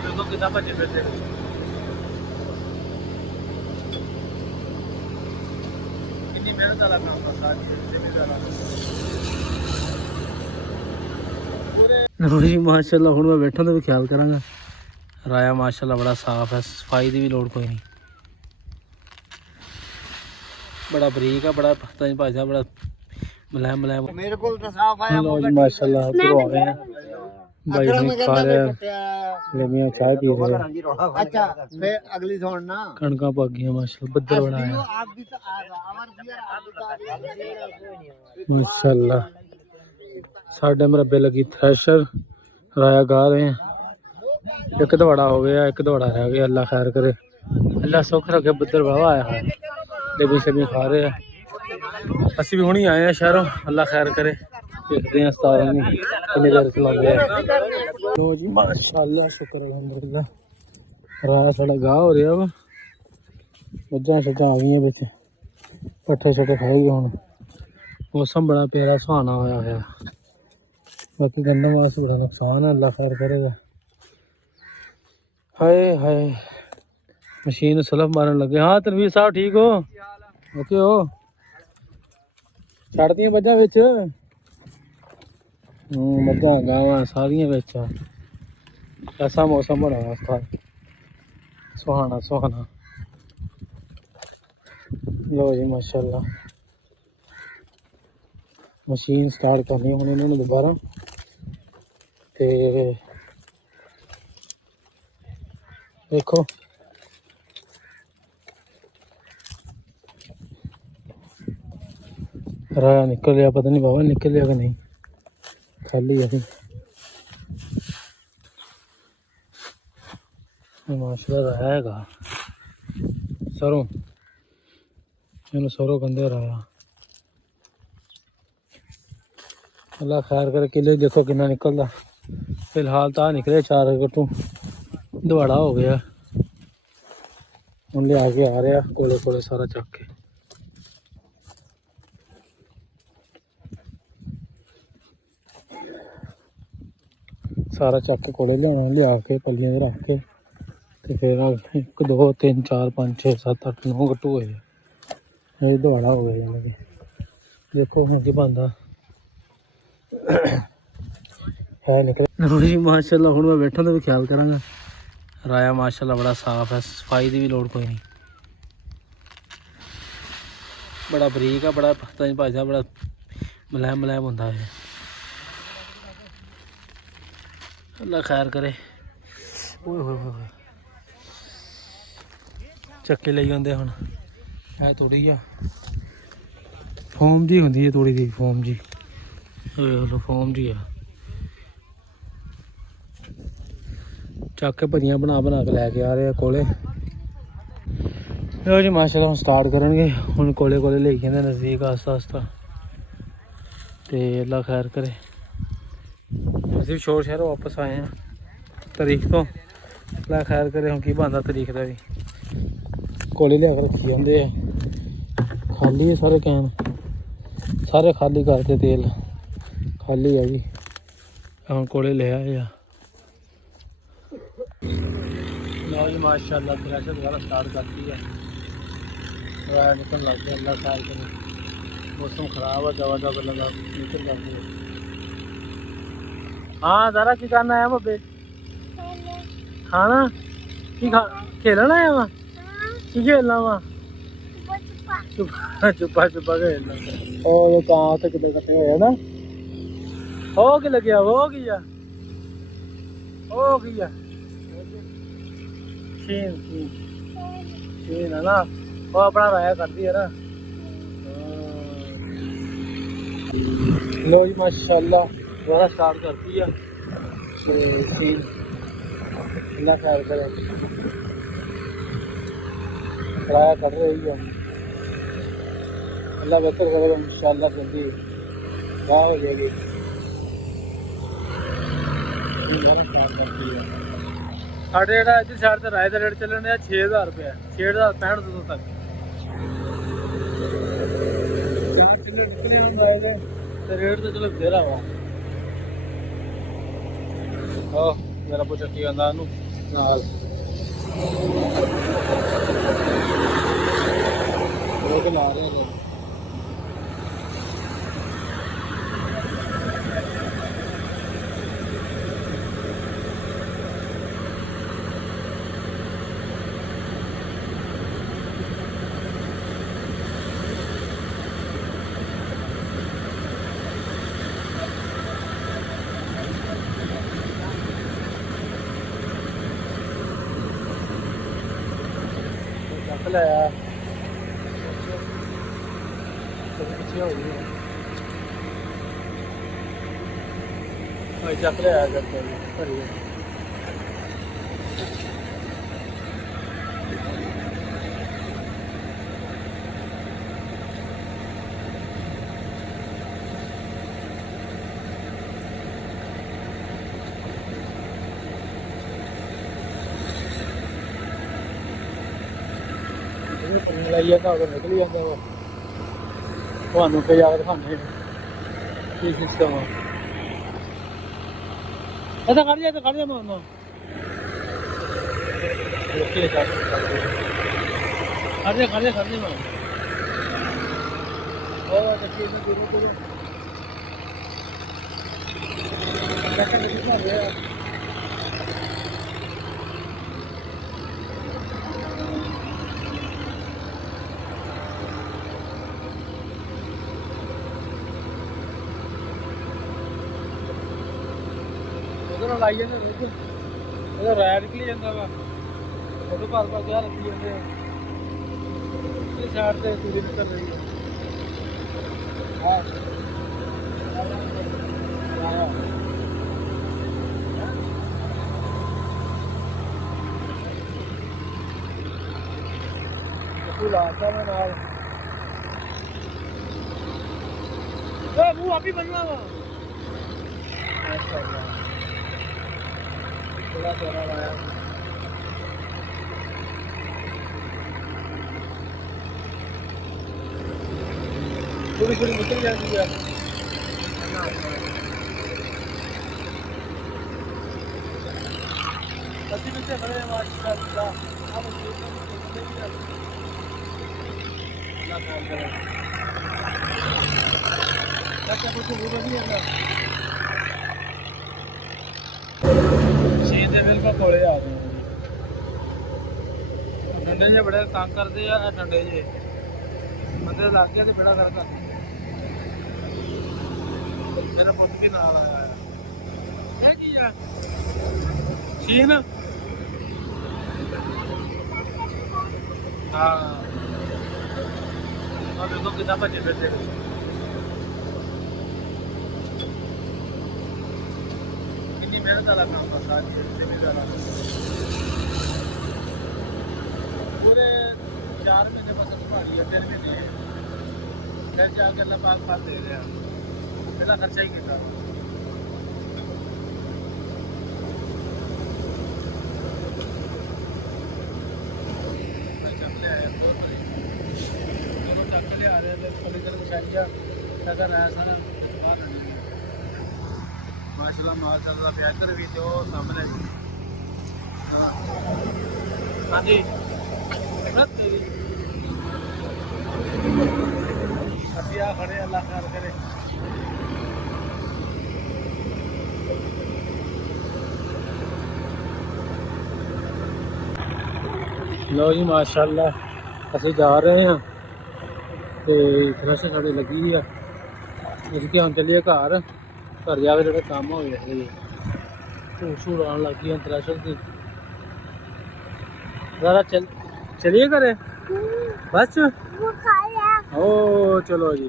देखो कितना बचे फिरते कितनी मेहनत वाला काम करता है जी। माशाल्लाह हुण मैं बैठा तो भी ख्याल करांगा। राया माशाल्लाह बड़ा साफ है, सफाई की भी लोड़ कोई नहीं, बड़ा बरीक है, बड़ा पता नहीं भाई साहब बड़ा मुलायम मुलायम। मेरे को तो साफ आया माशाल्लाह। उधर आ गए हैं भाई ने खा लिया, लेमिया चाय पी रहे हैं। अच्छा फिर अगली सुन ना कणका पक गई माशाल्लाह, बद्दल बड़ा है माशाल्लाह। साढ़े मरबे लगी थ्रेशर, राया गा रहे हैं। एक दौड़ा हो गया, एक दौड़ा रह गया, अल्लाह खैर करे, अल्लाह सुख रखे। बद्दल बड़ा आया है, लेबी शेबी खा रहे हैं। असं भी हुणी आए हैं शहरों, अल्लाह खैर करे, देखते हैं कितनी देर चलाते हैं। लो जी माशाल्लाह, शुक्र अल्हम्दुलिल्लाह। राया साढ़ा गाह हो रहा वा, मझां शझां आ गई बिच, पट्ठे शट्ठे खाएगी हुण। मौसम बड़ा प्यारा सुहाना होया है, बाकी गंदम वास्ते बड़ा नुकसान है, अल्लाह खैर करेगा। हाय हाय मशीन सलफ मारन लगे। हाँ तनवीर साहब ठीक हो? ओके हो? छड़ दियां मझां बिच? मझां गावां सारियां बिच। ऐसा मौसम बना उसका सुहाना सुहाना। लो जी माशाल्लाह, मशीन स्टार्ट करनी हुण इन्होंने दोबारा। ते देखो राया निकल गया, पता नहीं बाबा निकल गया कि नहीं, खाली है माशाल्लाह। रहेगा सरों, इन सरों कंदे राया, अल्लाह खैर करे। किले देखो कितना निकलता, फिलहाल तो निकले 4 गट्टू, दवाड़ा हो गया। हम लिया के आ रहा कोले कोले सारा चक के। सारा चक के कोले लिया के पलियां रख के, तो फिर 1 2 3 4 5 6 7 8 9 गट्टू हुए, ये दवाड़ा हो गया इन्होंने। देखो हम की बनता है निकले जी माशाल्लाह। हुण मैं बैठा तो भी ख्याल करांगा। राया माशाल्लाह बड़ा साफ है, सफाई की भी लोड़ कोई नहीं, बड़ा बरीक है, बड़ा पता नहीं भाई साहब बड़ा मुलायम मुलायम होंदा है, अल्लाह खैर करे। चक्के ले जाते हुण, है थोड़ी आ फोम जी होंदी है, थोड़ी दी फोम जी, लो फोम जी आ। चक के भरियां बना बना के लैके आ रहे कोले। लो जी माशाल्लाह हम स्टार्ट करेंगे हुण, कोले कोले ले जाते नज़दीक आस्ता आस्ता। तो अल्लाह खैर करे। असीं शोर शहरों वापस आए हैं तरीक तो, अल्लाह खैर करे। हम की बनता तरीक का भी, कोले लिया के रखी जाते हैं, खाली है सारे कैन, सारे खाली करते, तेल खाली है जी। हम कोले ले आए आ। लो जी माशाल्लाह थ्रेशर दोबारा स्टार्ट करती है, राया निकल लग गया, अल्लाह खैर करे। मौसम खराब है, दवा दवा लगा निकल जाती है। हाँ ज़रा की करना है बब्बे? खाना की खेलना है वहाँ की खेलना वहाँ? चुप्पा चुप्पा चुप्पा खेलना। ओ ये कहाँ तक इकट्ठे हुए ना, हो के लगे वो किया शीन शीन शीन है ना, वो अपना राया करती है ना। लो जी माशाल्लाह दोबारा स्टार्ट करती है, शीन अल्लाह खैर करे। राया कर रही है, अल्लाह बेहतर करेगा इंशाल्लाह, जल्दी गाय हो जाएगी। साढ़े जो इधर शहर से राय का रेट चलन दिया 6000 रुपया, 6065 तक। रेट तो चलो बथेरा वा, मेरा पुछ की आंदा ਨਾਲ ਲੋਕ ਲਾ ਰਹੇ ਨੇ। ਚੱਕ ਲਿਆ ਪਿੱਛੇ ਹੋ ਗਈ ਚੱਕ ਲਿਆ ਭਰੀ ਪਾਣੀ ਲਾਈ ਜਾਂਦਾ ਉਦੋਂ ਨਿਕਲ ਜਾਂਦਾ ਵਾ। ਤੁਹਾਨੂੰ ਤੇ ਜਾ ਕੇ ਦਿਖਾਉਂਦੇ ਕੀ ਸਿਸਟਮ ਆ। ਇੱਥੇ ਖੜ ਜਾ ਮਾਰਨਾ ਓਕੇ ਖੜ ਜਾ ਮਾਰ ਉਹ ਦੇਖੀ ਨਾ ਗੁਰੂ ਗੁਰੂ ਕੱਟਾ ਨਹੀਂ ਮਾਰ ਰਿਹਾ। ਉਧਰੋਂ ਲਾਈ ਜਾਂਦੇ ਰੁਕ ਇਹਦਾ ਰਾਇ ਨਿਕਲੀ ਜਾਂਦਾ ਵਾ ਫੋਟੋ ਭਰ ਕੇ ਰੱਖੀ ਜਾਂਦੇ ਆ। ਇਸ ਸਾਈਡ ਤੇ ਤੂੜੀ ਨਿਕਲ ਰਹੀ ਹੈ। ਤੂੰ ਲਾਤਾ ਮੈਂ ਨਾਲ ਮੂੰਹ ਆਪੀ ਬਣਨਾ ਵਾ। थोड़ा प्यारा लाया थोड़ी थोड़ी निकल जाती है। पति पीछे खड़े हैं माशाल्लाह। अब अल्लाह काम करे क्या कुछ वो नहीं है ना। बिल्कुल कोले आ गए डंडे जे बड़े तंग करते हैं। डंडे जे बंदे लग गया तो बड़ा करता मेरा पुत भी नाल आया क्या चीज है शीन। हाँ देखो कितना भजे फिरते मेहनत वाला काम करता है। पूरे 4 महीने बस संभाली है 3 महीने फिर जाकर अल्लाह पाक दे रहा मेरा खर्चा ही किया। चक ले आया चक ले आ रहे अगर ऐसा माशाल्लाह माल चलता पिया इधर भी जो सामने। हाँ जी अभी आ खड़े अल्लाह खैर करे। लो जी माशाल्लाह असीं जा रहे हैं तो फ्रैश साड़ी लगी है। इसके हम चलिए घर घर जाके जो काम हो गए धूड़ शूड़ आन लग गई थ्रैशर की। ज़रा चलिए घरे बस ओ चलो जी।